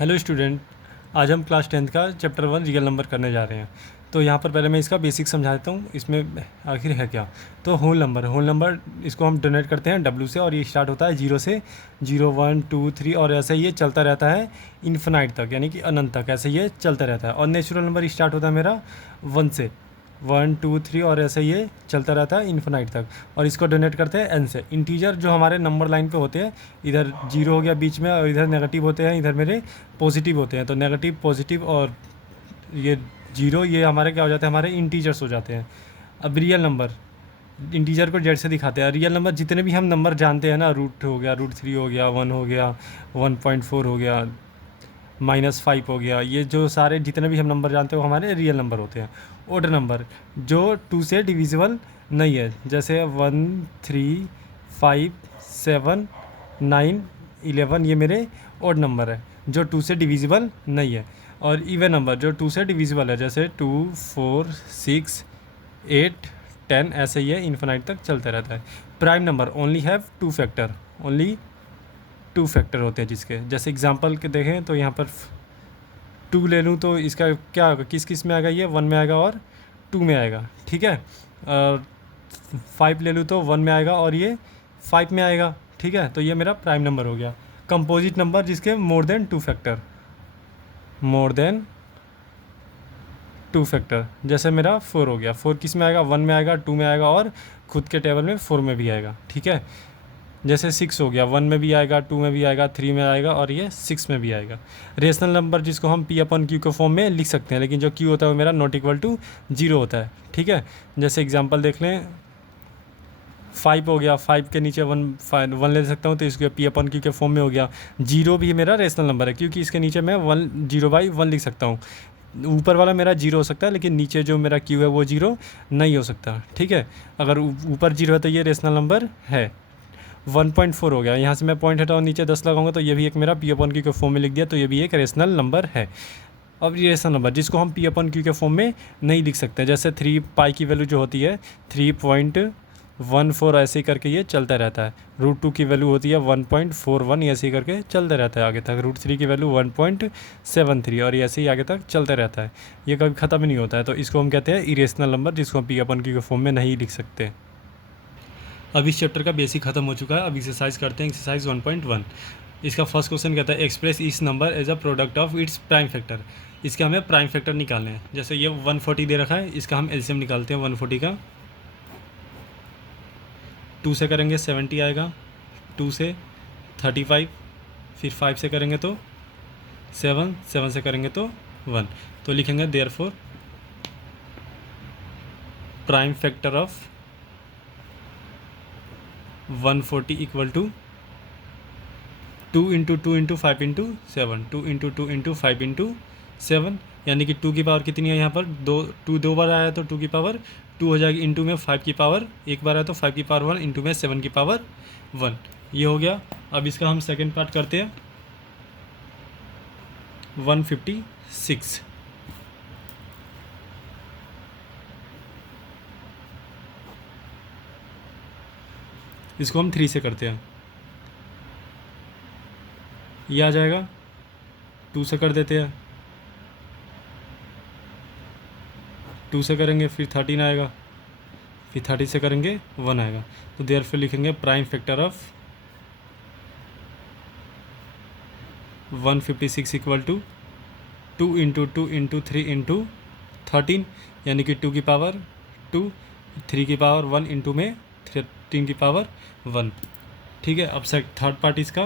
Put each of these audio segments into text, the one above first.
Hello student, आज हम class 10th का चैप्टर 1 रियल नंबर करने जा रहे हैं। तो यहाँ पर पहले मैं इसका बेसिक समझा देता हूँ, इसमें आखिर है क्या। तो होल नंबर इसको हम डोनेट करते हैं डब्ल्यू से, और ये स्टार्ट होता है 0 से। 0 1 2 3 और ऐसे ये चलता रहता है इन्फिनाइट तक, यानी कि अनंत तक ऐसे ये चलता रहता है। और नेचुरल नंबर स्टार्ट होता है मेरा 1 से, 1 2 3 और ऐसे ये चलता रहता है इन्फिनाइट तक। और इसको डोनेट करते हैं एन से। इंटीजर जो हमारे नंबर लाइन पे होते हैं, इधर जीरो हो गया बीच में और इधर नेगेटिव होते हैं, इधर मेरे पॉजिटिव होते हैं। तो नेगेटिव, पॉजिटिव और ये जीरो, ये हमारे क्या हो जाते हैं, हमारे इंटीजर्स हो जाते हैं। अब रियल नंबर, इंटीजर को जेड से दिखाते हैं। रियल नंबर जितने भी हम नंबर जानते हैं ना, रूट हो गया, रूट 3 हो गया, 1 हो गया, 1.4 हो गया, -5 हो गया, ये जो सारे जितने भी हम नंबर जानते हैं वो हमारे रियल नंबर होते हैं। ओड नंबर जो 2 से डिविजिबल नहीं है, जैसे 1 3 5 7 9 11, ये मेरे ओड नंबर है जो 2 से डिविजिबल नहीं है। और इवन नंबर जो 2 से डिविजिबल है, जैसे 2 4 6 8 10, ऐसे ये इन्फिनाइट तक चलता रहता है। Prime number only have 2 factor, only 2 factor होते हैं जिसके, जैसे एग्जांपल के देखें तो यहाँ पर 2 ले लूँ तो इसका क्या होगा, किस किस में आएगा, ये 1 में आएगा और 2 में आएगा, ठीक है। और 5 ले लूँ तो 1 में आएगा और ये 5 में आएगा, ठीक है। तो ये मेरा प्राइम नंबर हो गया। कंपोजिट नंबर जिसके more than 2 factor, more than 2 factor, जैसे मेरा 4 हो गया। 4 किस में आएगा, 1 में आएगा, 2 में आएगा और खुद के टेबल में 4 में भी आएगा, ठीक है। जैसे 6 हो गया, 1 में भी आएगा, 2 में भी आएगा, 3 में आएगा और ये 6 में भी आएगा। रेशनल नंबर जिसको हम P/Q के फॉर्म में लिख सकते हैं, लेकिन जो Q होता है वो मेरा नॉट इक्वल टू 0 होता है, ठीक है। जैसे एग्जांपल देख लें, 5 हो गया, 5 के नीचे 1 ले सकता हूँ तो इसको P/Q के फॉर्म में हो गया। 0 भी मेरा रेशनल नंबर है क्योंकि इसके नीचे मैं 0/1 लिख सकता हूँ। ऊपर वाला मेरा 0 हो सकता है लेकिन नीचे जो मेरा Q है वो 0 नहीं हो सकता, ठीक है। अगर ऊपर 0 है तो ये रेशनल नंबर है। 1.4 हो गया, यहाँ से मैं पॉइंट हटाऊँ, नीचे 10 लगाऊंगा तो ये भी एक मेरा P/Q के फॉर्म में लिख दिया, तो ये भी एक रेशनल नंबर है। अब ये रेशनल नंबर जिसको हम P/Q के फॉर्म में नहीं लिख सकते, जैसे 3 पाई की वैल्यू जो होती है 3.14, ऐसे ही करके ये चलता रहता है। √2 की वैल्यू होती है 1.41, ऐसे ही करके चलता रहता है आगे तक। √3 की वैल्यू 1.73 और ये ऐसे ही आगे तक चलता रहता है, ये कभी ख़त्म नहीं होता है। तो इसको हम कहते हैं इरेशनल नंबर, जिसको हम P/Q के फॉर्म में नहीं लिख सकते। अब इस चैप्टर का बेसिक खत्म हो चुका है। अब एक्सरसाइज करते हैं, एक्सरसाइज 1.1। इसका फर्स्ट क्वेश्चन कहता है एक्सप्रेस इस number as a product of its prime factor. इसके हमें प्राइम फैक्टर निकालने हैं। जैसे ये 140 दे रखा है, इसका हम एलसीएम निकालते हैं 140 का। 2 से करेंगे 70 आएगा, 2 से 35, फिर 5 से करेंगे तो 7, 7 से करेंगे तो 1। तो लिखेंगे therefore prime factor of 140 equal to 2 × 2 × 5 × 7, 2 × 2 × 5 × 7, यानी कि 2 की पावर कितनी है यहाँ पर, 2 बार आया तो 2 की पावर 2 हो जाएगी, इंटू में 5 की पावर एक बार आया तो 5 की पावर 1, इंटू में 7 की पावर 1। ये हो गया। अब इसका हम सेकेंड पार्ट करते हैं 156। इसको हम 3 से करते हैं, ये आ जाएगा। 2 से कर देते हैं, 2 से करेंगे फिर 13 आएगा, फिर 30 से करेंगे 1 आएगा। तो देयरफॉर लिखेंगे prime factor of 156 equal to 2 × 2 × 3 × 13, यानी कि 2 की पावर 2, 3 की पावर 1, इंटू में 13 की पावर 1, ठीक है। अब थर्ड पार्ट इसका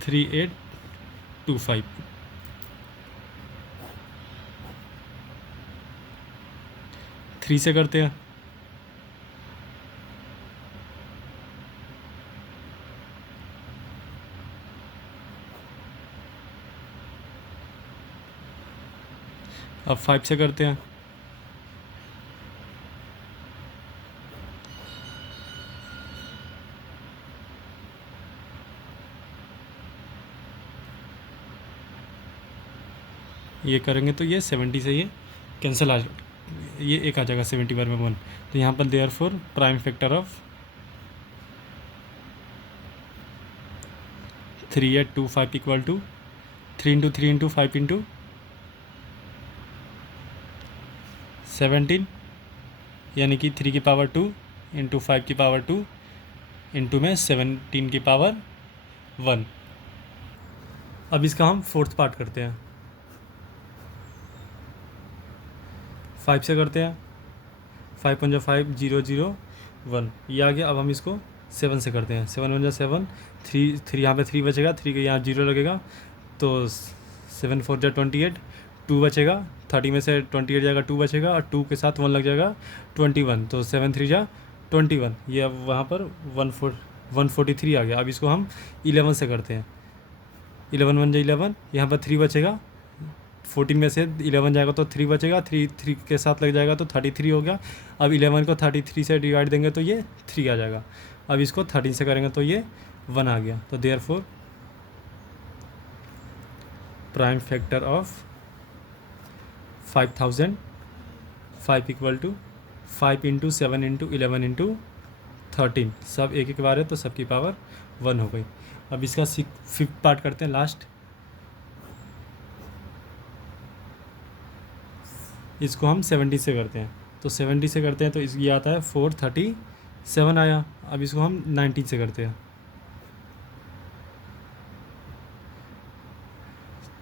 3825। थ्री से करते हैं, अब 5 से करते हैं, ये करेंगे तो ये 70 से ये कैंसिल ये एक आ जाएगा 70 बार में 1। तो यहाँ पर therefore prime factor of 3 8 2 5 equal to 3 into 3 into 5 into 17, यानी कि 3 की पावर 2 इंटू 5 की पावर 2 इंटू में 17 की पावर 1। अब इसका हम फोर्थ पार्ट करते हैं, 5 से करते हैं। 5 पंजा 5 0 0 1 ये आ गया। अब हम इसको 7 से करते हैं। 7 पंजा 7 3 यहाँ पे 3 बचेगा, 3 के यहाँ 0 लगेगा तो 7 4 जा 28, 2 बचेगा, 30 में से 28 जाएगा, 2 बचेगा और 2 के साथ 1 लग जाएगा 21, तो 7 3 जा 21। ये अब वहाँ पर 143 आ गया। अब इसको हम 11 से करते हैं। 11 1 जा 11, यहाँ पर 3 बचेगा, 14 में से 11 जाएगा तो 3 बचेगा, 3 के साथ लग जाएगा तो 33 हो गया। अब 11 को 33 से डिवाइड देंगे तो ये 3 आ जाएगा। अब इसको 13 से करेंगे तो ये 1 आ गया। तो therefore prime factor of 5000 5 equal to 5 into 7 into 11 into 13, सब एक एक बार है तो सबकी पावर 1 हो गई। अब इसका 5th पार्ट करते हैं, लास्ट। इसको हम 70 से करते हैं। तो 70 से करते हैं तो ये आता है 437 आया। अब इसको हम 19 से करते हैं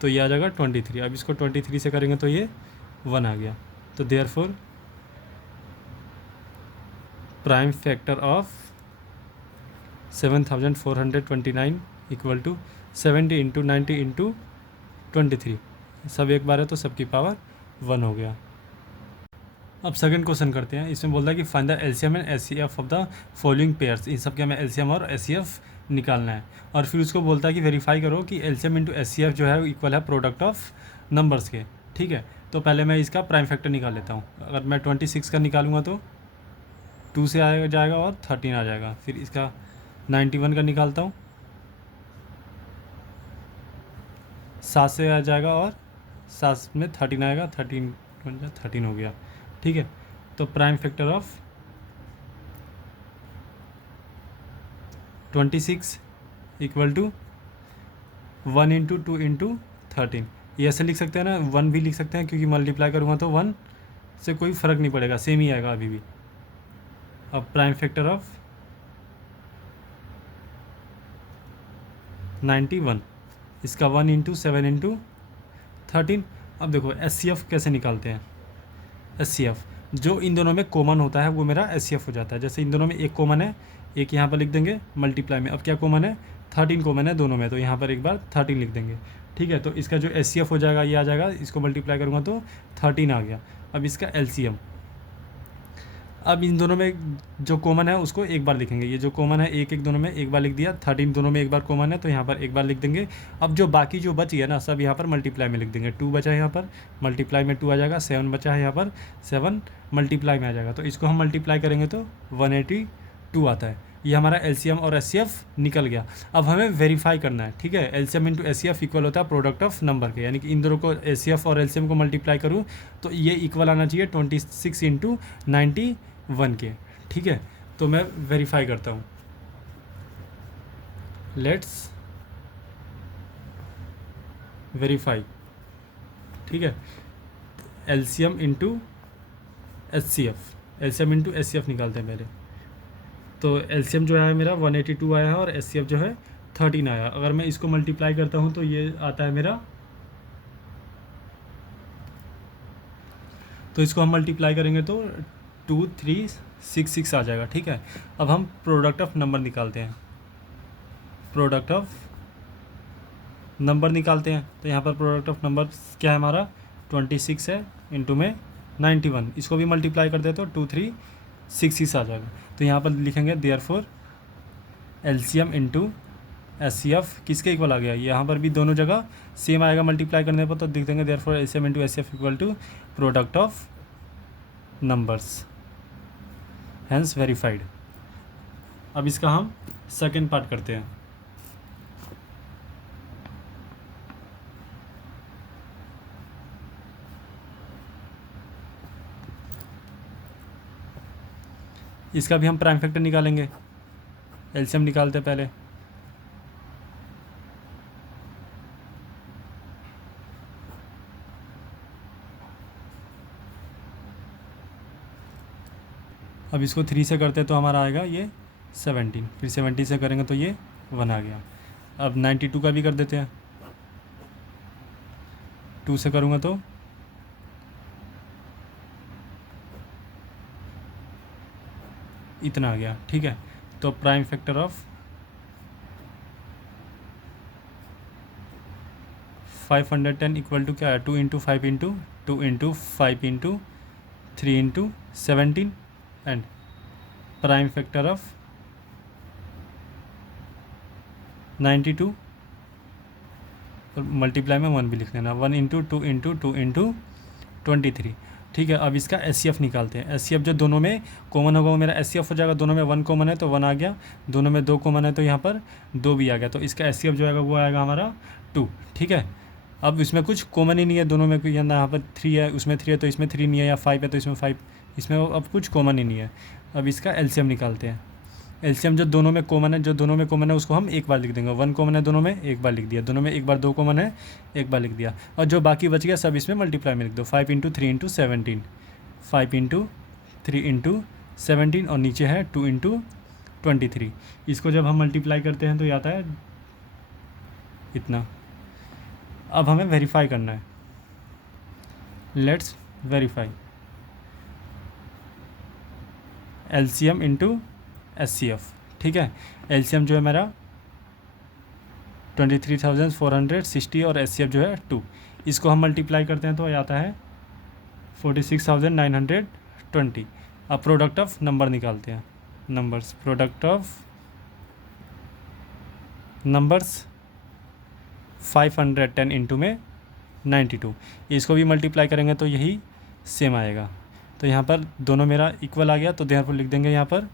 तो ये आ जाएगा 23। अब इसको 23 से करेंगे तो ये 1 आ गया। तो therefore prime factor of 7429 equal to 70 into 90 into 23, सब एक बार है तो सबकी पावर 1 हो गया। अब सेकंड क्वेश्चन करते हैं। इसमें बोलता है कि find the LCM and HCF of the following pairs. इन सब के हमें एलसीएम और एचसीएफ निकालना है। और फिर उसको बोलता है कि वेरीफाई करो कि एलसीएम इंटू एचसीएफ जो है इक्वल है प्रोडक्ट ऑफ नंबर्स के। ठीक है, तो पहले मैं इसका प्राइम फैक्टर निकाल लेता हूँ। अगर मैं 26 का निकालूंगा तो 2 से आ जाएगा और 13 आ जाएगा। फिर इसका 91 का निकालता हूँ, 7 से आ जाएगा और 7 में 13 आएगा, 13 हो गया। ठीक है, तो prime factor of 26 equal to 1 into 2 into 13। ये ऐसे लिख सकते हैं ना, 1 भी लिख सकते हैं क्योंकि मल्टीप्लाई करूँगा तो 1 से कोई फ़र्क नहीं पड़ेगा, सेम ही आएगा अभी भी। अब प्राइम फैक्टर ऑफ 91, इसका 1 इंटू 7 इंटू 13। अब देखो एचसीएफ कैसे निकालते हैं। एचसीएफ जो इन दोनों में कॉमन होता है वो मेरा एचसीएफ हो जाता है। जैसे इन दोनों में एक कॉमन है, एक यहाँ पर लिख देंगे मल्टीप्लाई में। अब क्या कॉमन है, 13 कॉमन है दोनों में, तो यहाँ पर एक बार 13 लिख देंगे। ठीक है, तो इसका जो एचसीएफ हो जाएगा ये आ जाएगा, इसको मल्टीप्लाई करूँगा तो 13 आ गया। अब इसका एलसीएम, अब इन दोनों में जो कॉमन है उसको एक बार लिखेंगे। ये जो कॉमन है एक एक दोनों में एक बार लिख दिया, 13 दोनों में एक बार कॉमन है तो यहाँ पर एक बार लिख देंगे। अब जो बाकी जो बच गया ना सब यहाँ पर मल्टीप्लाई में लिख देंगे। 2 बचा है यहाँ पर, मल्टीप्लाई में 2 आ जाएगा। 7 बचा है यहाँ पर, 7 मल्टीप्लाई में आ जाएगा। तो इसको हम मल्टीप्लाई करेंगे तो 182 आता है। ये हमारा एलसीएम और एचसीएफ निकल गया। अब हमें वेरीफाई करना है। ठीक है, एलसीएम इंटू एचसीएफ इक्वल होता है प्रोडक्ट ऑफ नंबर के, यानी कि इन दोनों को एचसीएफ और एलसीएम को मल्टीप्लाई करूँ तो ये इक्वल आना चाहिए 26 इंटू 91 के। ठीक है, तो मैं वेरीफाई करता हूँ। Let's verify. ठीक है, LCM into HCF, LCM into HCF निकालते हैं पहले। तो एलसीएम जो है मेरा 182 आया है और एचसीएफ जो है 13 आया। अगर मैं इसको मल्टीप्लाई करता हूँ तो ये आता है मेरा, तो इसको हम मल्टीप्लाई करेंगे तो 2366 आ जाएगा। ठीक है, अब हम प्रोडक्ट ऑफ नंबर निकालते हैं। प्रोडक्ट ऑफ नंबर निकालते हैं तो यहाँ पर प्रोडक्ट ऑफ नंबर क्या है हमारा, 26 है इंटू में 91। इसको भी मल्टीप्लाई कर दे तो 2366 आ जाएगा। तो यहाँ पर लिखेंगे देयरफॉर एलसीएम इंटू एचसीएफ किसके इक्वल आ गया, यहाँ पर भी दोनों जगह सेम आएगा मल्टीप्लाई करने पर, तो लिख देंगे therefore LCM into HCF equal to product of numbers, hence verified. अब इसका हम सेकेंड पार्ट करते हैं। इसका भी हम प्राइम फैक्टर निकालेंगे। एलसीएम निकालते हैं पहले। अब इसको 3 से करते हैं तो हमारा आएगा ये 17, फिर 70 से करेंगे तो ये 1 आ गया। अब 92 का भी कर देते हैं, 2 से करूँगा तो इतना आ गया। ठीक है, तो prime factor of 510 equal to क्या है, 2 into 5 into 2 into 5 into 3 into 17 and prime factor of 92 और मल्टीप्लाई में 1 भी लिख लेना, 1 इंटू 2 इंटू 2 इंटू 23। ठीक है, अब इसका एस निकालते हैं। एस जो दोनों में कॉमन होगा वो मेरा एस हो जाएगा, दोनों में 1 कॉमन है तो 1 आ गया, दोनों में 2 कॉमन है तो यहाँ पर 2 भी आ गया, तो इसका एस जो आएगा वो आएगा हमारा 2। ठीक है, अब इसमें कुछ कॉमन ही नहीं है दोनों में, यहाँ पर 3 है, उसमें 3 है तो इसमें 3 नहीं है, या 5 है तो इसमें 5, इसमें अब कुछ कॉमन ही नहीं है। अब इसका एलसीएम निकालते हैं। एलसीएम जो दोनों में कॉमन है, उसको हम एक बार लिख देंगे। 1 कॉमन है दोनों में, एक बार लिख दिया, दोनों में एक बार 2 कॉमन है, एक बार लिख दिया, और जो बाकी बच गया सब इसमें मल्टीप्लाई में लिख दो। 5 इंटू 3 इंटू 17, 5 इंटू 3 इंटू 17 और नीचे है 2 इंटू 23। इसको जब हम मल्टीप्लाई करते हैं तो ये आता है इतना। अब हमें वेरीफाई करना है, let's verify LCM into HCF. ठीक है, एलसीएम जो है मेरा 23,460 और एचसीएफ जो है 2, इसको हम मल्टीप्लाई करते हैं तो ये आता है 46,920। अब प्रोडक्ट ऑफ नंबर निकालते हैं, numbers, product of numbers 510 into में 92, इसको भी मल्टीप्लाई करेंगे तो यही सेम आएगा। तो यहाँ पर दोनों मेरा इक्वल आ गया, तो देयरफॉर लिख देंगे यहाँ पर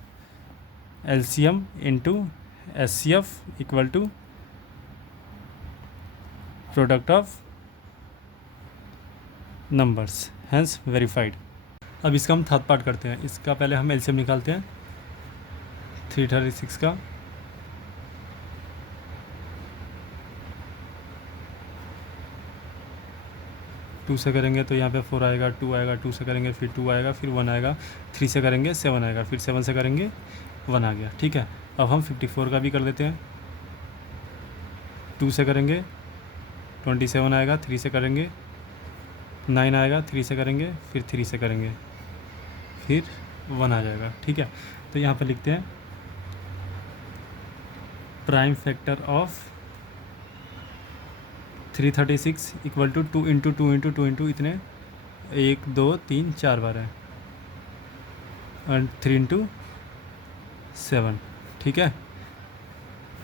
LCM into HCF equal to product of numbers, hence verified. अब इसका हम थर्ड पार्ट करते हैं। इसका पहले हम एलसीएम निकालते हैं 336 का, टू से करेंगे तो यहाँ पे 4 आएगा, 2 आएगा, 2 से करेंगे फिर 2 आएगा, फिर 1 आएगा, 3 से करेंगे 7 आएगा, फिर 7 से करेंगे 1 आ गया। ठीक है, अब हम 54 का भी कर देते हैं। 2 से करेंगे 27 आएगा, 3 से करेंगे 9 आएगा, 3 से करेंगे फिर 3 से करेंगे फिर 1 आ जाएगा। ठीक है, तो यहाँ पर लिखते हैं prime factor of 336 equal to 2 into 2 into 2 into इतने 1 2 3 4 बार है, और 3 इंटू 7। ठीक है,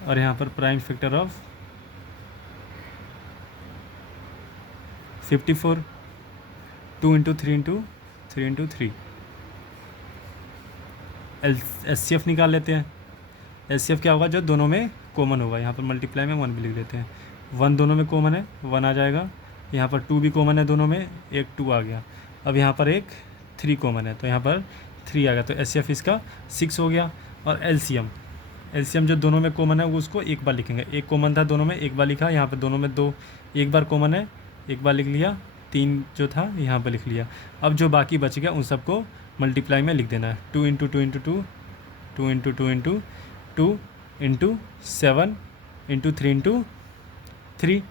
और यहाँ पर prime factor of 54, 2 into 3 into 3 into 3। HCF निकाल लेते हैं। एचसीएफ क्या होगा, जो दोनों में कॉमन होगा, यहाँ पर मल्टीप्लाई में 1 भी लिख देते हैं। 1 दोनों में कॉमन है, 1 आ जाएगा। यहाँ पर 2 भी कॉमन है दोनों में, एक 2 आ गया। अब यहाँ पर एक 3 कॉमन है तो यहाँ पर 3 आ गया, तो एचसीएफ इसका 6 हो गया। और एलसीएम जो दोनों में कॉमन है वो उसको एक बार लिखेंगे। एक कॉमन था दोनों में, एक बार लिखा, यहाँ पर दोनों में 2 एक बार कॉमन है, एक बार लिख लिया, 3 जो था यहाँ पर लिख लिया। अब जो बाकी बच गया उन सबको मल्टीप्लाई में लिख देना है। 2 into 2 into 2, 2 into 2 into 2 into 7 into 3 into 3।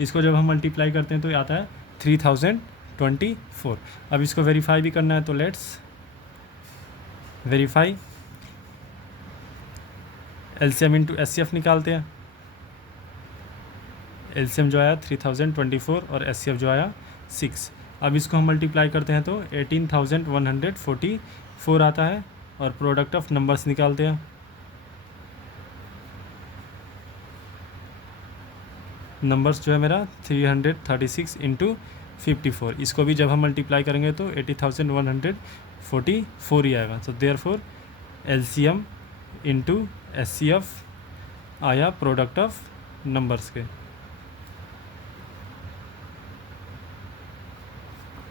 इसको जब हम मल्टीप्लाई करते हैं तो आता है 3024। अब इसको वेरीफाई भी करना है, तो let's verify LCM into HCF निकालते हैं। एलसीएम जो आया 3024 और एचसीएफ जो आया 6। अब इसको हम मल्टीप्लाई करते हैं तो 18,144 आता है, और प्रोडक्ट ऑफ नंबर्स निकालते हैं। नंबर्स जो है मेरा 336 इंटू 54, इसको भी जब हम मल्टीप्लाई करेंगे तो 80,144 ही आएगा। तो देयरफॉर एलसीएम इंटू एचसीएफ आया प्रोडक्ट ऑफ नंबर्स के,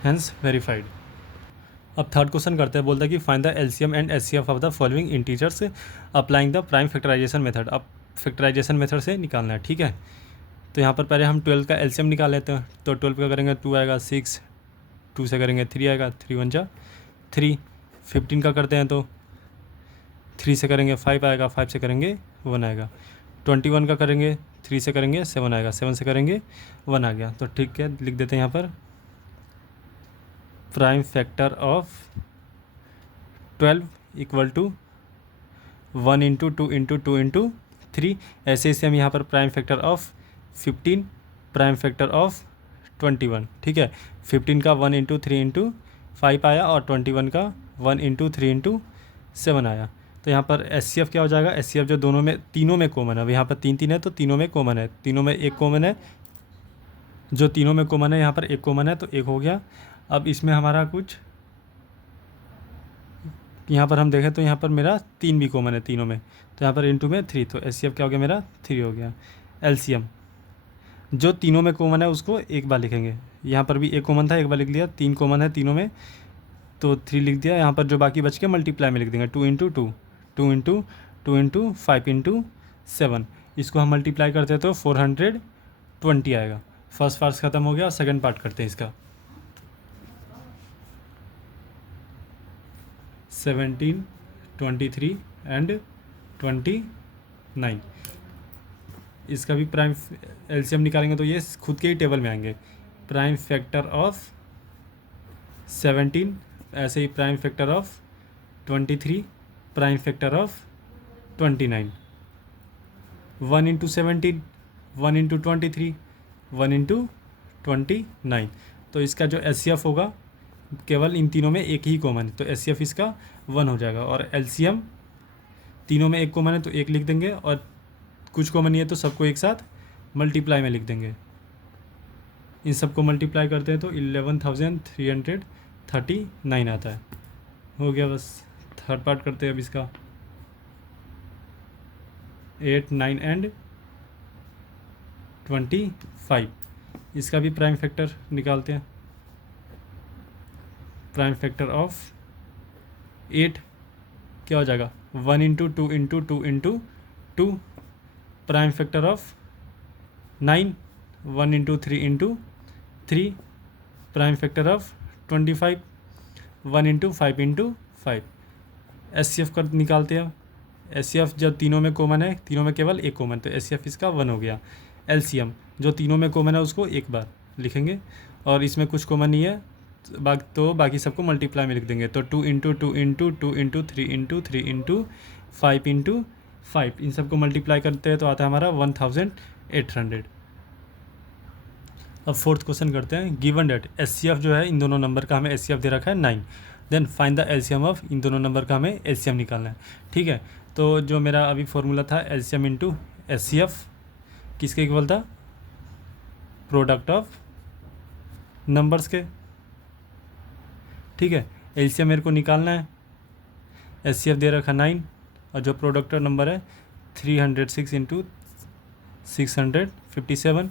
हेंस वेरीफाइड। अब थर्ड क्वेश्चन करते हैं, बोलता है कि find the LCM and HCF of the following integers applying the prime factorisation method. अब फैक्टराइजेशन मेथड से निकालना है। ठीक है, तो यहाँ पर पहले हम 12 का एलसीएम निकाल लेते हैं। तो 12 का करेंगे 2 आएगा, 6, 2 से करेंगे 3 आएगा, 3 1 जा 3, 15 का करते हैं तो 3 से करेंगे 5 आएगा, 5 से करेंगे 1 आएगा। 21 का करेंगे 3 से करेंगे 7 आएगा, 7 से करेंगे 1 आ गया। तो ठीक है, लिख देते हैं यहाँ पर prime factor of 12 equal to 1 into 2 into 2 into 3। ऐसे ऐसे हम यहाँ पर prime factor of 15, prime factor of 21, ठीक है। 15 का 1 इंटू 3 इंटू 5 आया और 21 का 1 इंटू 3 इंटू 7 आया। तो यहाँ पर एच क्या हो जाएगा, एच जो दोनों में तीनों में कॉमन है, अब यहाँ पर 3 3 है तो तीनों में कॉमन है, तीनों में एक कॉमन है, जो तीनों में कॉमन है यहाँ पर एक कॉमन है तो एक हो गया। अब इसमें हमारा कुछ यहाँ पर हम देखें तो यहाँ पर मेरा 3 भी कॉमन है तीनों में, तो यहाँ पर इंटू में 3, तो एच क्या हो गया मेरा 3 हो गया। एलसीएम जो तीनों में कॉमन है उसको एक बार लिखेंगे, यहाँ पर भी एक कॉमन था एक बार लिख लिया, 3 कॉमन है तीनों में तो 3 लिख दिया। यहाँ पर जो बाकी बच के मल्टीप्लाई में लिख देंगे 2 इंटू 2, 2 इंटू 2 इंटू 5 इंटू 7। इसको हम मल्टीप्लाई करते हैं तो 420 आएगा। फर्स्ट पार्ट ख़त्म हो गया, सेकंड पार्ट करते हैं इसका। 17, 23 एंड 29, इसका भी प्राइम एलसीएम निकालेंगे तो ये खुद के ही टेबल में आएंगे। प्राइम फैक्टर ऑफ 17, ऐसे ही prime factor of 23, prime factor of 29। 1 into 17, 1 into 23, 1 into 29। तो इसका जो एचसीएफ होगा केवल इन तीनों में एक ही कॉमन है तो एचसीएफ इसका 1 हो जाएगा। और एलसीएम तीनों में एक कॉमन है तो एक लिख देंगे, और कुछ कॉमन नहीं है तो सबको एक साथ मल्टीप्लाई में लिख देंगे। इन सबको मल्टीप्लाई करते हैं तो 11,339 आता है। हो गया बस। थर्ड पार्ट करते हैं अब इसका। 8, 9 एंड 25, इसका भी प्राइम फैक्टर निकालते हैं। प्राइम फैक्टर ऑफ 8 क्या हो जाएगा, 1 into 2 into 2 into 2। Prime factor of 9, 1 into 3 into 3। Prime factor of 25, 1 into 5 into 5। HCF कर निकालते हैं। एचसीएफ जब तीनों में कॉमन है, तीनों में केवल एक कॉमन, तो एचसीएफ इसका 1 हो गया। एलसीएम जो तीनों में कॉमन है उसको एक बार लिखेंगे, और इसमें कुछ कॉमन नहीं है तो बाकी सबको मल्टीप्लाई में लिख देंगे। तो 2 into 2 into 2 into 3 into 3 into 5 into 5, इन सबको मल्टीप्लाई करते हैं तो आता है हमारा 1800। अब फोर्थ क्वेश्चन करते हैं। गिवन डेट एचसीएफ जो है इन दोनों नंबर का हमें एचसीएफ दे रखा है 9, then find the LCM of, इन दोनों नंबर का हमें एलसीएम निकालना है। ठीक है, तो जो मेरा अभी फॉर्मूला था एलसीएम इंटू एचसीएफ किसके इक्वल था, प्रोडक्ट ऑफ नंबर्स के। ठीक है, एलसीएम मेरे को निकालना है। एचसीएफ दे रखा 9 और जो प्रोडक्ट नंबर है 306 इंटू 657,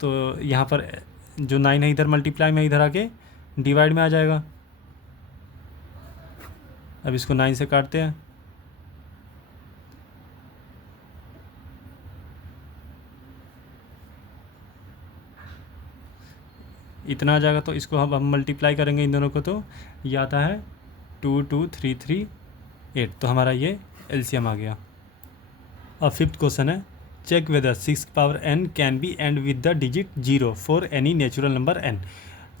तो यहाँ पर जो 9 है इधर मल्टीप्लाई में इधर आके डिवाइड में आ जाएगा। अब इसको 9 से काटते हैं। इतना आ जाएगा, तो इसको हम मल्टीप्लाई करेंगे इन दोनों को, तो ये आता है 22338, तो हमारा ये एलसीएम आ गया। अब फिफ्थ क्वेश्चन है, check whether 6 power n can be end with the digit 0 for any natural number n।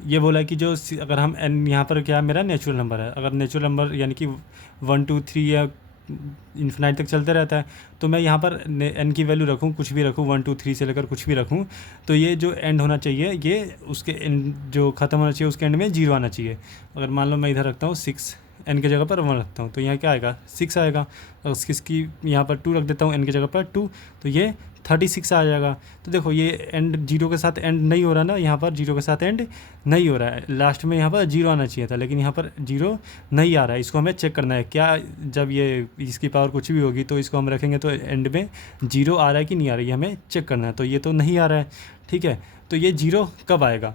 ये बोला है कि जो अगर हम n यहाँ पर क्या मेरा नेचुरल नंबर है, अगर नेचुरल नंबर यानी कि 1 2 3 या इन्फिनाइट तक चलते रहता है, तो मैं यहाँ पर n की वैल्यू रखूँ, कुछ भी रखूँ, 1 2 3 से लेकर कुछ भी रखूँ, तो ये जो एंड होना चाहिए ये उसके एंड जो ख़त्म होना चाहिए उसके एंड में 0 आना चाहिए। अगर मान लो मैं इधर रखता हूँ 6, n की जगह पर 1 रखता हूँ, तो यहाँ क्या आएगा 6 आएगा। और किसकी यहाँ पर 2 रख देता हूँ n की जगह पर 2, तो ये 36 आ जाएगा। तो देखो ये एंड 0 के साथ एंड नहीं हो रहा ना, यहाँ पर 0 के साथ एंड नहीं हो रहा है, लास्ट में यहाँ पर 0 आना चाहिए था, लेकिन यहाँ पर 0 नहीं आ रहा है। इसको हमें चेक करना है क्या, जब ये इसकी पावर कुछ भी होगी तो इसको हम रखेंगे तो एंड में 0 आ रहा है कि नहीं आ रहा है, ये हमें चेक करना है। तो ये तो नहीं आ रहा है, ठीक है, तो ये 0 कब आएगा,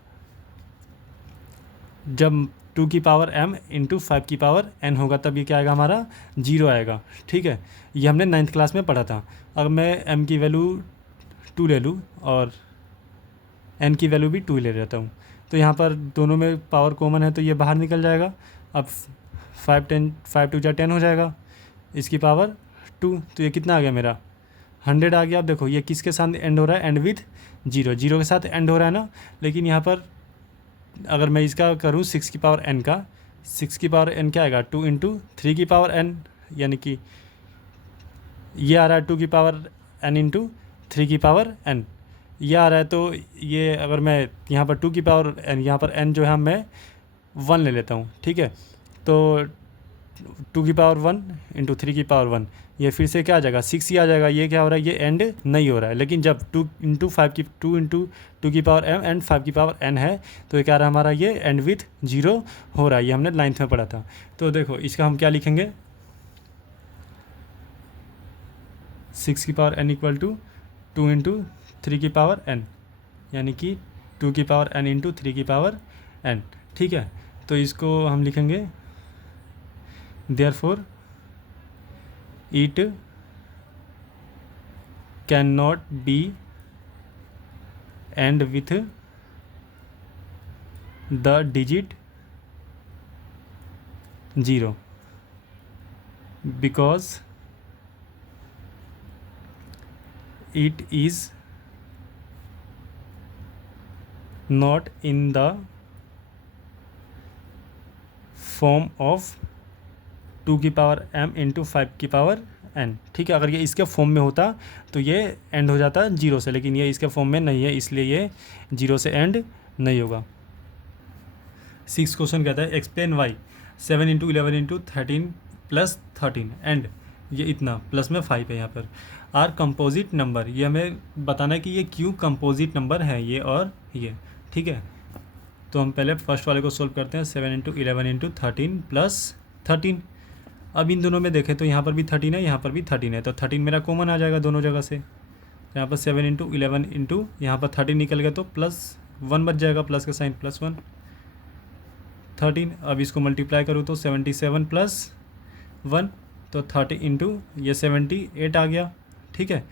जब 2 की पावर m इंटू 5 की पावर n होगा, तब ये क्या आएगा हमारा 0 आएगा। ठीक है, ये हमने 9th क्लास में पढ़ा था। अगर मैं m की वैल्यू 2 ले लूँ और n की वैल्यू भी 2 ले लेता हूँ, तो यहाँ पर दोनों में पावर कॉमन है तो ये बाहर निकल जाएगा। अब 5 टू जा 10 हो जाएगा, इसकी पावर 2। तो ये कितना आ गया मेरा 100 आ गया। अब देखो ये किसके साथ एंड हो रहा है, एंड विथ 0, 0 के साथ एंड हो रहा है ना। लेकिन यहाँ पर अगर मैं इसका करूँ 6 की पावर n का, 6 की पावर n क्या आएगा 2 इंटू 3 की पावर n, यानी कि ये आ रहा है 2 की पावर n इंटू 3 की पावर n, ये आ रहा है। तो ये अगर मैं यहाँ पर 2 की पावर n, यहाँ पर n जो है मैं 1 ले लेता हूँ, ठीक है। तो 2 की पावर 1 इंटू 3 की पावर 1, ये फिर से क्या आ जाएगा 6 ही आ जाएगा। ये क्या हो रहा है, ये एंड नहीं हो रहा है। लेकिन जब 2 इंटू 5 की 2 इंटू 2 की पावर m एंड 5 की पावर n है, तो ये क्या रहा है हमारा, ये एंड विथ 0 हो रहा है। ये हमने 9th में पढ़ा था। तो देखो इसका हम क्या लिखेंगे, 6 की power n equal to 2 into 3 की पावर n, यानी कि 2 की पावर n इंटू 3 की पावर n, ठीक है। तो इसको हम लिखेंगे therefore it can not be and with the digit 0 because it is not in the form of 2 की पावर m इंटू 5 की पावर n, ठीक है। अगर ये इसके फॉर्म में होता तो ये एंड हो जाता 0 से, लेकिन ये इसके फॉर्म में नहीं है, इसलिए ये 0 से एंड नहीं होगा। 6 क्वेश्चन कहता है explain why 7 into 11 into 13 plus 13 and ये इतना प्लस में 5 है यहाँ पर आर कंपोजिट नंबर। ये हमें बताना है कि ये क्यों कंपोजिट नंबर है, ये और ये, ठीक है। तो हम पहले फर्स्ट वाले को सोल्व करते हैं, 7 इंटू 11 इंटू 13 प्लस 13। अब इन दोनों में देखें तो यहाँ पर भी 13 है, यहाँ पर भी 13 है, तो 13 मेरा कॉमन आ जाएगा दोनों जगह से। यहाँ पर 7 इंटू 11 इंटू यहाँ पर 13 निकल गया तो प्लस 1 बच जाएगा, प्लस का साइन प्लस 1 13। अब इसको मल्टीप्लाई करूँ तो 77 प्लस 1, तो 30 इंटू ये 78 आ गया, ठीक है।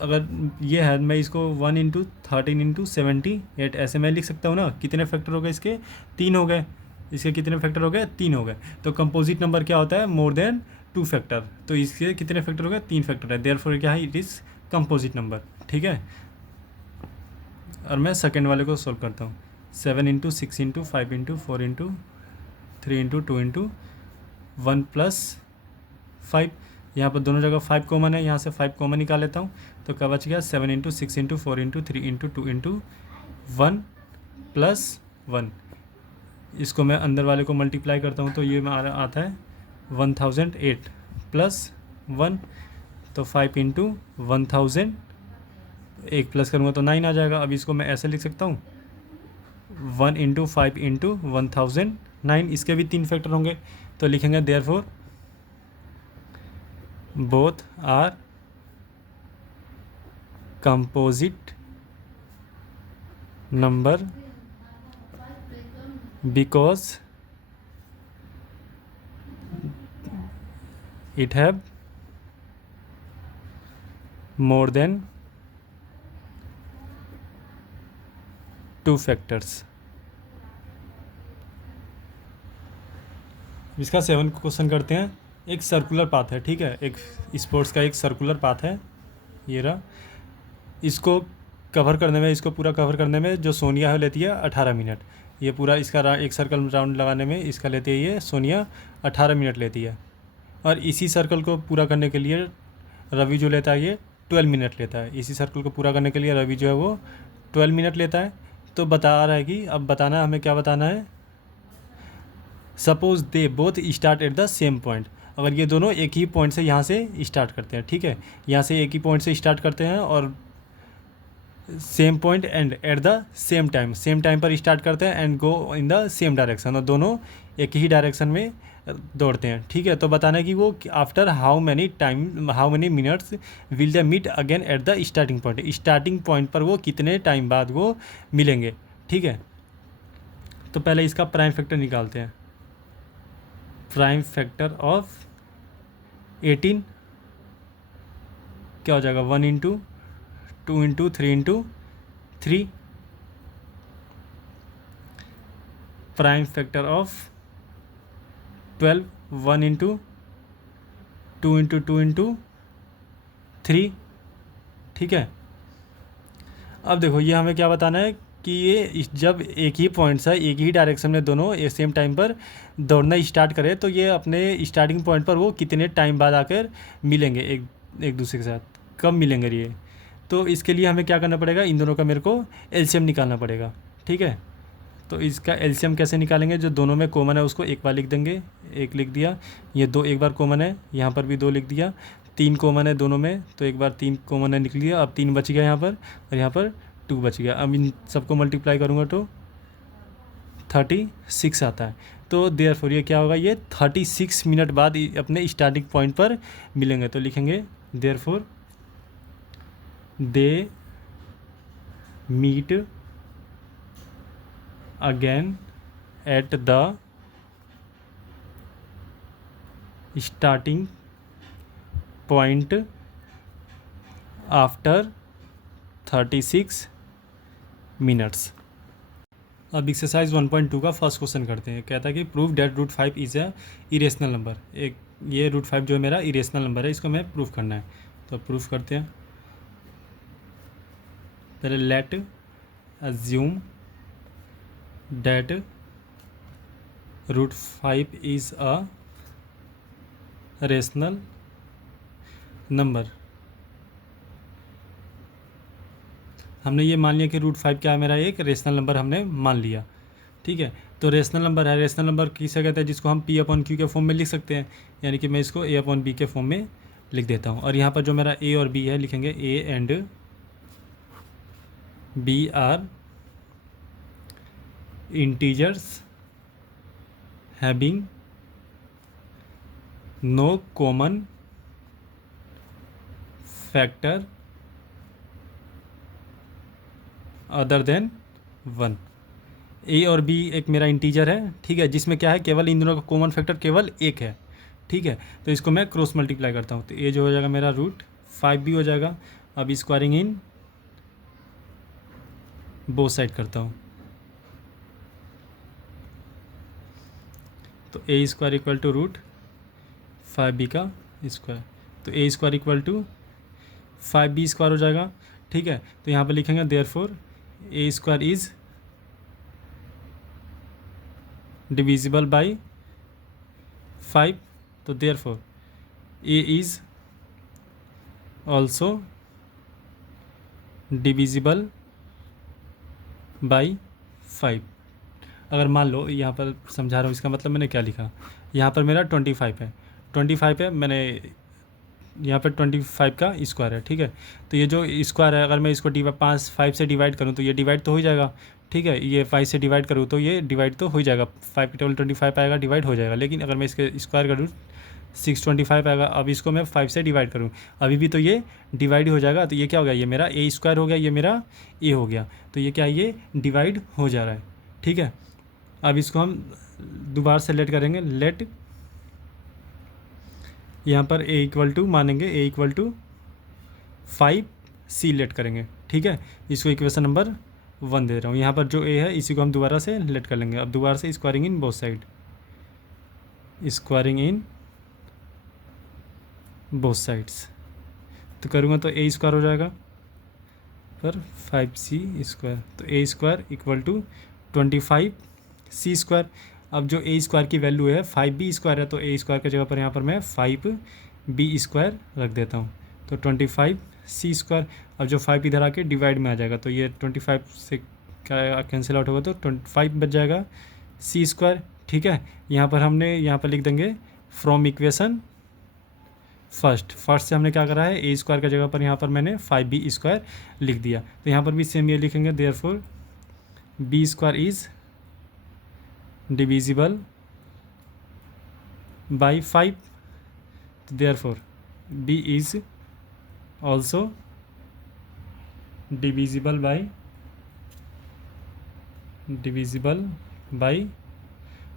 अगर ये है मैं इसको 1 इंटू 13 इंटू 78 ऐसे मैं लिख सकता हूँ ना। कितने फैक्टर हो गए इसके, 3 हो गए। इसके कितने फैक्टर हो गए, 3 हो गए। तो कंपोजिट नंबर क्या होता है, मोर देन 2 फैक्टर। तो इसके कितने फैक्टर हो गए, 3 फैक्टर है, देयरफॉर क्या है, इट इज़ कंपोजिट नंबर, ठीक है। और मैं सेकेंड वाले को सोल्व करता हूँ, 7 into 6 into 5 into 4 into 3 into 2 into 1 plus 5। यहाँ पर दोनों जगह 5 कॉमन है, यहाँ से 5 कॉमन निकाल लेता हूँ, तो क्या बच गया 7 into 6 into 4 into 3 into 2 into 1 plus 1। इसको मैं अंदर वाले को मल्टीप्लाई करता हूँ तो ये आता है 1008 प्लस 1, तो 5 इंटू 1000, एक प्लस करूँगा तो 9 आ जाएगा। अब इसको मैं ऐसे लिख सकता हूँ 1 इंटू 5 इंटू 1009, इसके भी 3 फैक्टर होंगे, तो लिखेंगे therefore both are composite number because it have more than 2 factors। इसका 7 क्वेश्चन करते हैं। एक सर्कुलर पाथ है, ठीक है, एक स्पोर्ट्स का एक सर्कुलर पाथ है, ये रहा। इसको कवर करने में, इसको पूरा कवर करने में जो सोनिया है लेती है 18 मिनट। ये पूरा इसका एक सर्कल राउंड लगाने में इसका लेती है ये सोनिया 18 मिनट लेती है। और इसी सर्कल को पूरा करने के लिए रवि जो लेता है ये 12 मिनट लेता है। इसी सर्कल को पूरा करने के लिए रवि जो है वो 12 मिनट लेता है। तो बता रहा है कि अब बताना है हमें, क्या बताना है, suppose they both start at the same point. अगर ये दोनों एक ही पॉइंट से यहाँ से स्टार्ट करते हैं, ठीक है, यहाँ से एक ही पॉइंट से स्टार्ट करते हैं और same point and at the same time पर स्टार्ट करते हैं and go in the same direction, और दोनों एक ही डायरेक्शन में दौड़ते हैं, ठीक है। तो बताना है कि वो after how many minutes will they meet again at the starting point पर वो कितने टाइम बाद वो मिलेंगे, ठीक है। तो पहले इसका प्राइम फैक्टर निकालते हैं। प्राइम फैक्टर ऑफ 18 क्या हो जाएगा, 1 into 2 into 3 into 3। Prime factor of 12, 1 into 2 into 2 into 3, ठीक है। अब देखो ये हमें क्या बताना है कि ये जब एक ही पॉइंट से एक ही डायरेक्शन में दोनों एक सेम टाइम पर दौड़ना स्टार्ट करें तो ये अपने स्टार्टिंग पॉइंट पर वो कितने टाइम बाद आकर मिलेंगे एक एक दूसरे के साथ, कब मिलेंगे ये। तो इसके लिए हमें क्या करना पड़ेगा, इन दोनों का मेरे को एलसीएम निकालना पड़ेगा, ठीक है। तो इसका एलसीएम कैसे निकालेंगे, जो दोनों में कॉमन है उसको एक बार लिख देंगे, एक लिख दिया। ये दो एक बार कॉमन है, यहाँ पर भी दो लिख दिया। तीन कॉमन है दोनों में, तो एक बार तीन कॉमन है निकल लिया। अब तीन बच गया यहाँ पर, और यहाँ पर टू बच गया। अब इन सबको मल्टीप्लाई करूँगा तो 36 आता है। तो देयरफॉर ये क्या होगा, ये 36 मिनट बाद अपने स्टार्टिंग पॉइंट पर मिलेंगे। तो लिखेंगे therefore they meet again at the starting point after 36 minutes. अब एक्सरसाइज 1.2 का फर्स्ट क्वेश्चन करते हैं। कहता है कि prove that root 5 is a irrational number. एक ये रूट 5 जो है मेरा इरेशनल नंबर है, इसको मैं प्रूफ करना है। तो प्रूफ करते हैं। पहले let assume that root 5 is a rational number. हमने ये मान लिया कि रूट 5 क्या है, मेरा एक रेशनल नंबर हमने मान लिया, ठीक है। तो रेशनल नंबर है, रेशनल नंबर किसे कहते हैं, जिसको हम पी अपॉन क्यू के फॉर्म में लिख सकते हैं, यानी कि मैं इसको ए अपॉन बी के फॉर्म में लिख देता हूँ। और यहाँ पर जो मेरा ए और बी है, लिखेंगे A and B are integers having no common factor other than 1। A और बी एक मेरा इंटीजर है, ठीक है, जिसमें क्या है, केवल इन दोनों का कॉमन फैक्टर केवल एक है, ठीक है। तो इसको मैं क्रॉस मल्टीप्लाई करता हूँ, तो ए जो हो जाएगा मेरा रूट 5 भी हो जाएगा। अब स्क्वायरिंग इन बोथ साइड करता हूँ, तो a square equal to root 5b का स्क्वायर, तो a square equal to 5b square हो जाएगा, ठीक है। तो यहाँ पर लिखेंगे therefore a square is divisible by 5, तो therefore a is also divisible by 5। अगर मान लो यहाँ पर समझा रहा हूँ, इसका मतलब मैंने क्या लिखा, यहाँ पर मेरा 25 है, 25 है, मैंने यहाँ पर 25 का स्क्वायर है, ठीक है। तो ये जो स्क्वायर है, अगर मैं इसको 5 से डिवाइड करूँ तो ये डिवाइड तो हो जाएगा, ठीक है। ये 5 से डिवाइड करूँ तो ये डिवाइड तो हो जाएगा, 5 के टेबल 25 आएगा, डिवाइड हो जाएगा। लेकिन अगर मैं इसके स्क्वायर करूँ 625 आएगा। अब इसको मैं 5 से डिवाइड करूँ, अभी भी तो ये डिवाइड हो जाएगा। तो ये क्या हो गया, ये मेरा ए स्क्वायर हो गया, ये मेरा ए हो गया। तो ये क्या है, ये डिवाइड हो जा रहा है, ठीक है। अब इसको हम दोबारा से लेट करेंगे, लेट यहाँ पर ए इक्वल टू मानेंगे, ए इक्वल टू 5c लेट करेंगे, ठीक है। इसको इक्वेशन नंबर 1 दे रहा हूँ। यहाँ पर जो ए है इसी को हम दोबारा से लेट कर लेंगे। अब दोबारा से squaring in both side, squaring in both sides, तो करूँगा तो ए स्क्वायर हो जाएगा पर 5c स्क्वायर, तो a square equal to 25c square. अब जो ए स्क्वायर की वैल्यू है 5b स्क्वायर है, तो ए स्क्वायर की जगह पर यहाँ पर मैं 5b स्क्वायर रख देता हूँ, तो 25c स्क्वायर। अब जो 5 इधर आके डिवाइड में आ जाएगा, तो ये 25 से क्या कैंसिल आउट होगा, तो 25 बच जाएगा c स्क्वायर, ठीक है। यहाँ पर हमने यहाँ पर लिख देंगे फ्रॉम इक्वेशन फर्स्ट से हमने क्या करा है, ए स्क्वायर की जगह पर यहाँ पर मैंने 5b स्क्वायर लिख दिया। तो यहाँ पर भी सेम ये लिखेंगे, therefore b square is divisible by 5, therefore b is also divisible by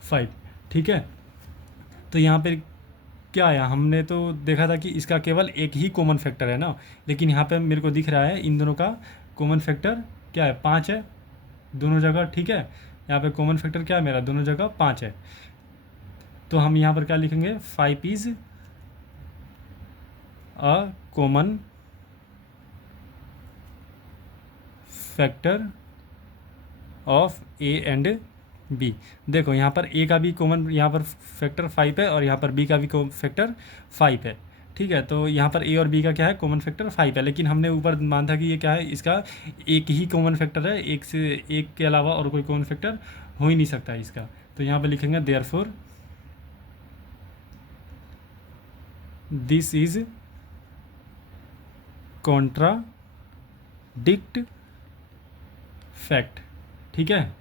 5, ठीक है। तो यहाँ पर क्या आया, हमने तो देखा था कि इसका केवल एक ही कॉमन फैक्टर है ना, लेकिन यहाँ पे मेरे को दिख रहा है इन दोनों का कॉमन फैक्टर क्या है, 5 है दोनों जगह, ठीक है। यहाँ पे कॉमन फैक्टर क्या है मेरा, दोनों जगह 5 है। तो हम यहाँ पर क्या लिखेंगे, 5 is a common factor of A and B. देखो यहाँ पर ए का भी कॉमन, यहाँ पर फैक्टर 5 है और यहाँ पर बी का भी फैक्टर 5 है। ठीक है, तो यहाँ पर ए और बी का क्या है, कॉमन फैक्टर 5 है, लेकिन हमने ऊपर मान था कि ये क्या है, इसका एक ही कॉमन फैक्टर है, एक से एक के अलावा और कोई कॉमन फैक्टर हो ही नहीं सकता इसका। तो यहाँ पर लिखेंगे therefore this is contradict fact. ठीक है,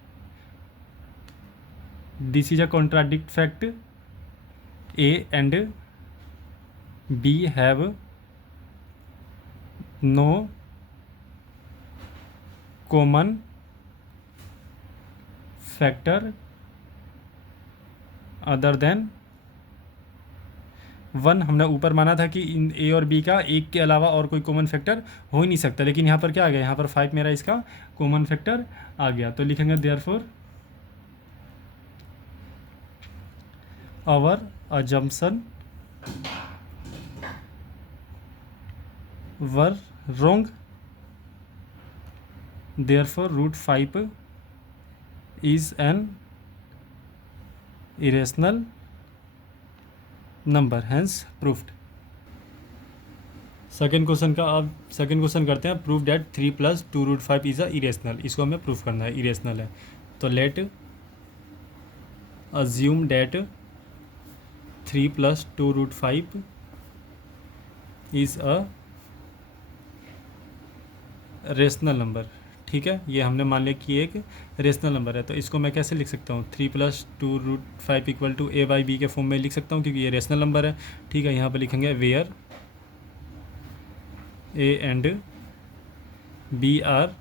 this is a contradict fact, A and B have no common factor other than 1। हमने ऊपर माना था कि इन ए और बी का एक के अलावा और कोई कॉमन फैक्टर हो ही नहीं सकता, लेकिन यहाँ पर क्या आ गया, यहाँ पर 5 मेरा इसका कॉमन फैक्टर आ गया। तो लिखेंगे therefore our assumption were wrong, therefore root 5 is an irrational number, hence proved। Second question का, अब सेकेंड क्वेश्चन करते हैं, prove that 3 + 2√5 is a irrational. इसको हमें प्रूव करना है, इरेशनल है। तो late assume that 3 + 2√5 is a rational number. ठीक है, ये हमने मान लिया कि एक रेशनल नंबर है। तो इसको मैं कैसे लिख सकता हूँ, 3 + 2√5 = a/b के फॉर्म में लिख सकता हूँ, क्योंकि ये रेशनल नंबर है। ठीक है, यहाँ पर लिखेंगे where a and b are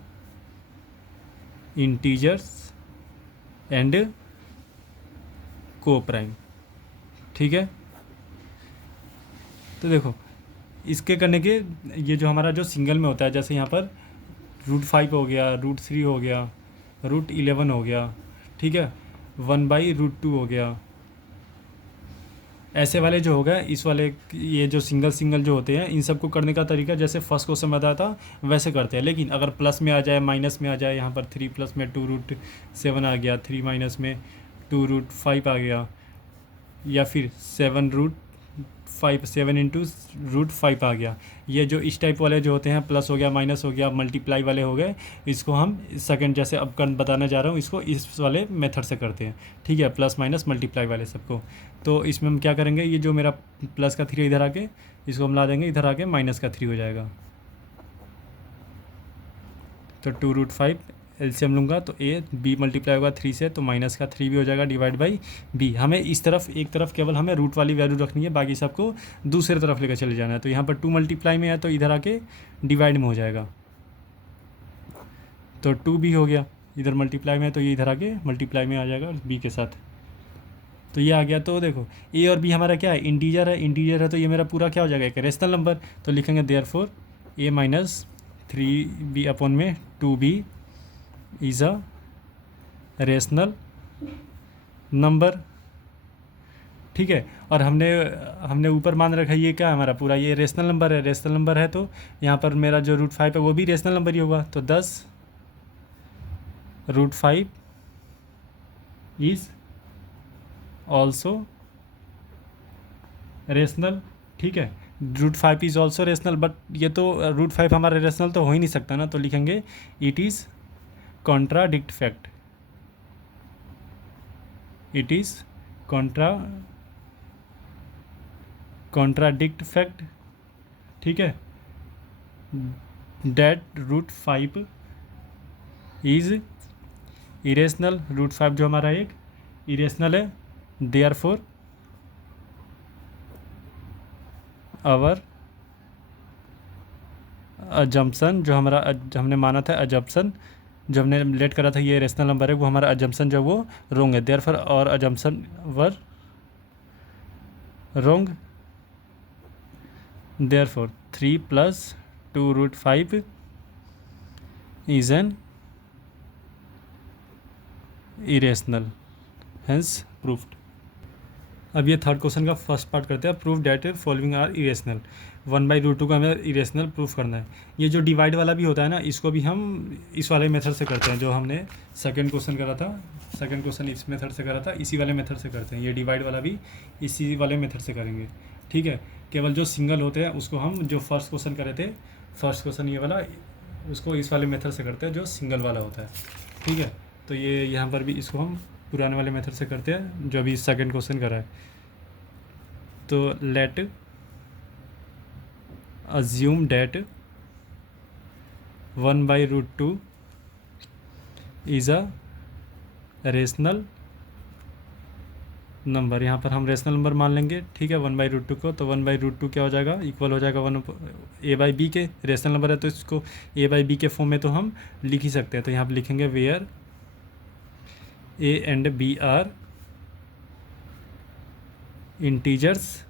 integers and coprime. ठीक है, तो देखो इसके करने के, ये जो हमारा जो सिंगल में होता है, जैसे यहाँ पर √5 हो गया, √3 हो गया, √11 हो गया। ठीक है, 1/√2 हो गया, ऐसे वाले जो हो गए, इस वाले ये जो सिंगल सिंगल जो होते हैं, इन सबको करने का तरीका जैसे फर्स्ट क्वेश्चन में बताया था वैसे करते हैं। लेकिन अगर प्लस में आ जाए, माइनस में आ जाए, यहाँ पर 3 प्लस में 2√7 आ गया, 3 माइनस में 2√5 आ गया, या फिर 7 इंटू √5 आ गया। ये जो इस टाइप वाले जो होते हैं, प्लस हो गया, माइनस हो गया, मल्टीप्लाई वाले हो गए, इसको हम सेकंड जैसे अब बताने जा रहा हूँ, इसको इस वाले मेथड से करते हैं। ठीक है, प्लस माइनस मल्टीप्लाई वाले सबको। तो इसमें हम क्या करेंगे, ये जो मेरा प्लस का 3 इधर आके इसको हम ला देंगे, इधर आके माइनस का 3 हो जाएगा। तो 2√5 एलसीएम लूँगा तो ए, बी मल्टीप्लाई होगा 3 से, तो माइनस का 3 भी हो जाएगा, डिवाइड बाई बी। हमें इस तरफ एक तरफ केवल हमें रूट वाली वैल्यू रखनी है, बाकी सबको दूसरे तरफ लेकर चले जाना है। तो यहाँ पर 2 मल्टीप्लाई में है तो इधर आके डिवाइड में हो जाएगा, तो 2 भी हो गया, इधर मल्टीप्लाई में है तो ये इधर आके मल्टीप्लाई में आ जाएगा बी के साथ। तो ये आ गया। तो देखो ए और बी हमारा क्या है, इंटीजर है, इंटीजर है, तो ये मेरा पूरा क्या हो जाएगा, एक रेशनल नंबर। तो लिखेंगे therefore a - 3b/में 2b is a rational number. ठीक है, और हमने ऊपर मान रखा है ये क्या है हमारा पूरा, ये रेशनल नंबर है, रेशनल नंबर है, तो यहाँ पर मेरा जो √5 है वो भी रेशनल नंबर ही होगा। तो 10 √5 इज़ ऑल्सो रेशनल। ठीक है, √5 इज़ ऑल्सो रेशनल, बट ये तो √5 हमारा रेशनल तो हो ही नहीं सकता ना, तो लिखेंगे it is contradict fact, it is contradict fact. ठीक है, डैट √5 इज़ इरेशनल, √5 जो हमारा एक इरेशनल है, देयरफॉर आवर अजम्पशन, जो हमारा हमने माना था अजम्पशन, जो हमने लेट करा था ये रेशनल नंबर है, वो हमारा अजम्पशन जो वो रोंग है, therefore our assumption were wrong, therefore 3 + 2√5 is an irrational, hence proved. अब ये थर्ड क्वेश्चन का फर्स्ट पार्ट करते हैं, proof that following are irrational. 1/√2 का हमें इरेशनल प्रूफ करना है। ये जो डिवाइड वाला भी होता है ना, इसको भी हम इस वाले मेथड से करते हैं, जो हमने सेकंड क्वेश्चन करा था, सेकंड क्वेश्चन इस मेथड से करा था, इसी वाले मेथड से करते हैं। ये डिवाइड वाला भी इसी वाले मेथड से करेंगे, ठीक है। केवल जो सिंगल होते हैं उसको हम, जो फर्स्ट क्वेश्चन करे थे, फर्स्ट क्वेश्चन ये वाला, उसको इस वाले मेथड से करते हैं जो सिंगल वाला होता है, ठीक है। तो ये यहाँ पर भी इसको हम पुराने वाले मेथड से करते हैं, जो अभी सेकंड क्वेश्चन करा है। तो late assume that 1/√2 is a rational number. यहाँ पर हम रेशनल नंबर मान लेंगे, ठीक है, 1/√2 को। तो 1/√2 क्या हो जाएगा, इक्वल हो जाएगा 1/a/b के। रेशनल नंबर है तो इसको a/b के फॉर्म में तो हम लिख ही सकते हैं। तो यहाँ पर लिखेंगे where a and b are integers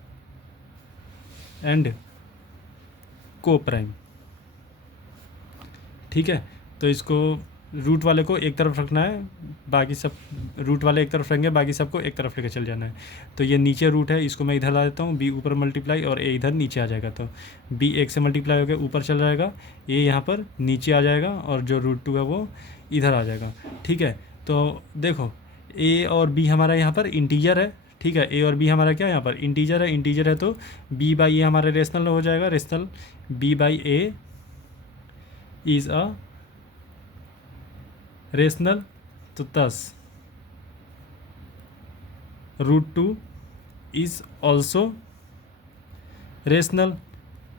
and coprime, ठीक है। तो इसको रूट वाले को एक तरफ रखना है, बाकी सब रूट वाले एक तरफ रहेंगे, बाकी सबको एक तरफ लेकर चल जाना है। तो ये नीचे रूट है, इसको मैं इधर ला देता हूँ, बी ऊपर मल्टीप्लाई और ए इधर नीचे आ जाएगा। तो बी एक से मल्टीप्लाई होकर ऊपर चल जाएगा, ए यहाँ पर नीचे आ जाएगा, और जो √2 है वो इधर आ जाएगा, ठीक है। तो देखो ए और बी हमारा यहाँ पर इंटीजर है, ठीक है। ए और बी हमारा क्या है, यहाँ पर इंटीजर है, इंटीजर है, तो b/a हमारा रेशनल हो जाएगा। Rational b/a is a rational. तो 10 √2 इज़ ऑल्सो रेशनल,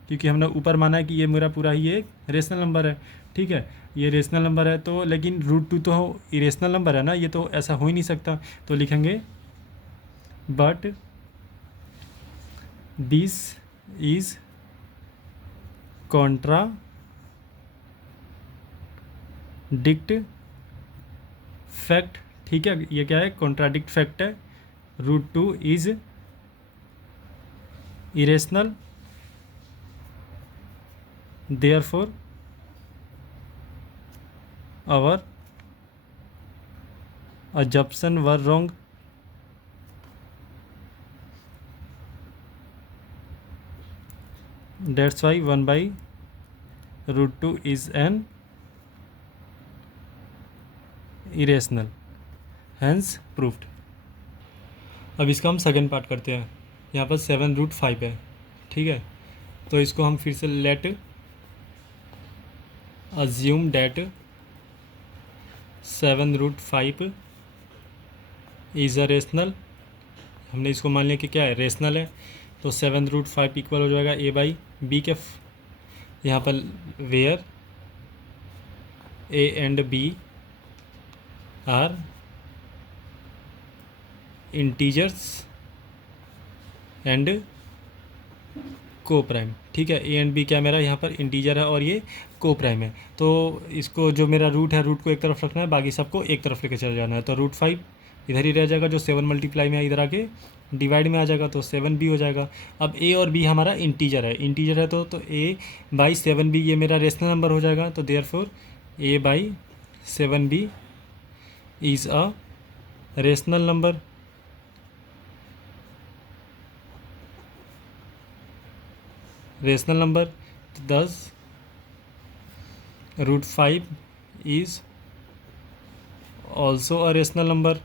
क्योंकि हमने ऊपर माना है कि ये मेरा पूरा ही एक रेशनल नंबर है, ठीक है। ये रेशनल नंबर है, तो लेकिन √2 तो इरेशनल नंबर है ना, ये तो ऐसा हो ही नहीं सकता। तो लिखेंगे but this is contradict fact, ठीक है। ये क्या है, कॉन्ट्राडिक्ट फैक्ट है। √2 is irrational, therefore our assumption were wrong। That's why 1/√2 is an irrational, hence proved। अब इसका हम सेकंड पार्ट करते हैं। यहाँ पर 7√5 है, ठीक है। तो इसको हम फिर से late assume that 7√5 is a rational. हमने इसको मान लिया कि क्या है, रेशनल है। तो 7√5 इक्वल हो जाएगा a/b के। यहाँ पर where a and b are integers and coprime, ठीक है। ए एंड बी क्या मेरा यहाँ पर इंटीजर है और ये को प्राइम है। तो इसको जो मेरा रूट है, रूट को एक तरफ रखना है, बाकी सबको एक तरफ लेके चले जाना है। तो √5 इधर ही रह जाएगा, जो 7 मल्टीप्लाई में इधर आके डिवाइड में आ जाएगा, तो 7b हो जाएगा। अब ए और बी हमारा इंटीजर है, इंटीजर है, तो a/7b ये मेरा रेशनल नंबर हो जाएगा। तो therefore a/7b is a rational number. Rational number 10 √5 is also a rational number.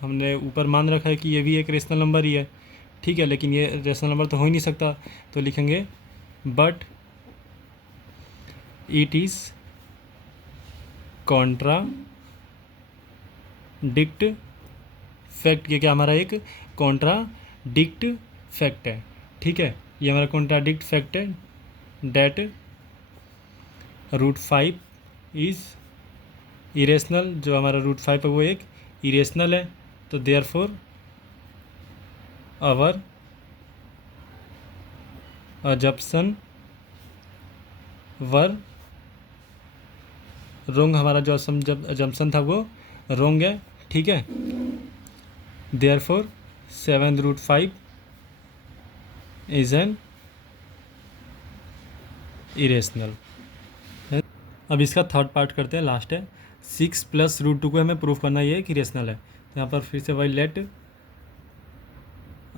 हमने ऊपर मान रखा है कि ये भी एक रेशनल नंबर ही है, ठीक है, लेकिन ये रेशनल नंबर तो हो ही नहीं सकता। तो लिखेंगे but it is contradict fact. ये क्या हमारा एक कॉन्ट्राडिक्ट फैक्ट है, ठीक है। ये हमारा कॉन्ट्राडिक्ट फैक्ट है डैट √5 इज़ इरेशनल। जो हमारा √5 है वो एक इरेशनल है। तो देयरफॉर आवर अजम्पशन वर रोंग। हमारा जो अजम्पशन था वो रोंग है, ठीक है। Therefore 7√5 is an irrational. अब इसका थर्ड पार्ट करते हैं, लास्ट है। 6 + √2 को हमें प्रूफ करना ये है कि रेशनल है। तो यहाँ पर फिर से वही let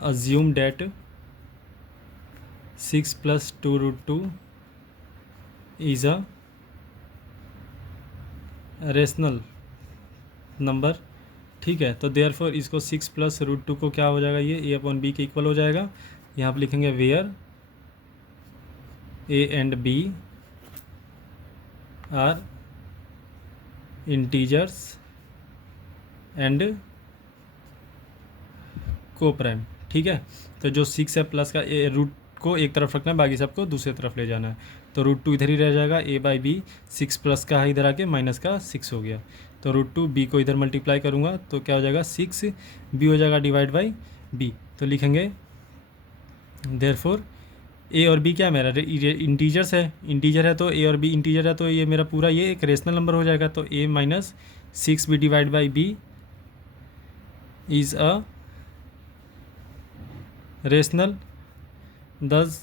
assume that 6 plus 2 root 2 is a rational number. ठीक है, तो देयरफॉर इसको 6 प्लस रूट 2 को क्या हो जाएगा, ये ए अपॉन बी के इक्वल हो जाएगा। यहाँ पर लिखेंगे where a and B are integers and coprime. ठीक है, तो जो 6 है प्लस का ए रूट को एक तरफ रखना है, बाकी सबको दूसरी तरफ ले जाना है। तो रूट 2 इधर ही रह जाएगा, ए बाई बी 6 प्लस का है इधर आके माइनस का 6 हो गया। तो रूट 2 बी को इधर मल्टीप्लाई करूँगा तो क्या हो जाएगा 6, बी हो जाएगा डिवाइड बाई बी। तो लिखेंगे देयरफॉर ए और बी क्या मेरा इंटीजर्स है, इंटीजर है तो ए और बी इंटीजर है, तो ये मेरा पूरा ये एक रेशनल नंबर हो जाएगा। तो a minus 6 b divide by b is a rational. दस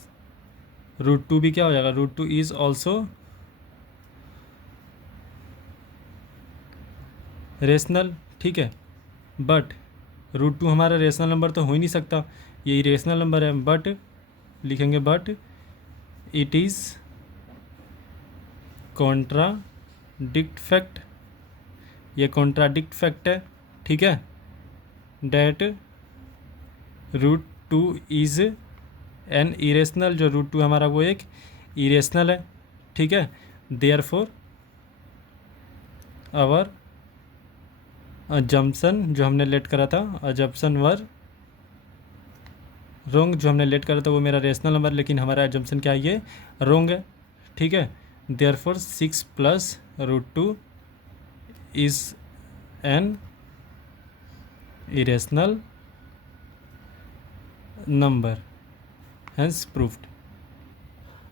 रूट 2 भी क्या हो जाएगा, रूट 2 इज़ ऑल्सो रेशनल। ठीक है, बट रूट 2 हमारा रेशनल नंबर तो हो ही नहीं सकता, ये इरेशनल नंबर है। बट लिखेंगे but it is contradict fact, ये कॉन्ट्राडिक्ट फैक्ट है। ठीक है, that root 2 is an irrational, जो रूट 2 हमारा वो एक इरेशनल है। ठीक है, देयरफॉर आवर अजम्पशन जो हमने लेट करा था, अजम्पशन वर रोंग, जो हमने लेट करा था वो मेरा रेशनल नंबर, लेकिन हमारा अजम्पशन क्या है, ये रोंग है। ठीक है, therefore 6 plus root 2 is an irrational number, hence proved.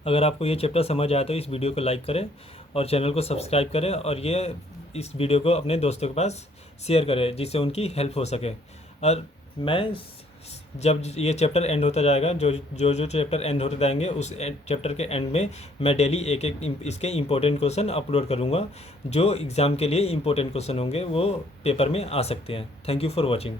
अगर आपको ये चैप्टर समझ आया तो इस वीडियो को लाइक करें और चैनल को सब्सक्राइब करें, और ये इस वीडियो को अपने दोस्तों के पास शेयर करें जिससे उनकी हेल्प हो सके। और मैं जब ये चैप्टर एंड होता जाएगा, जो चैप्टर एंड होते जाएंगे, उस चैप्टर के एंड में मैं डेली एक एक इसके इंपॉर्टेंट क्वेश्चन अपलोड करूँगा, जो एग्ज़ाम के लिए इंपॉर्टेंट क्वेश्चन होंगे वो पेपर में आ सकते हैं। Thank you for watching.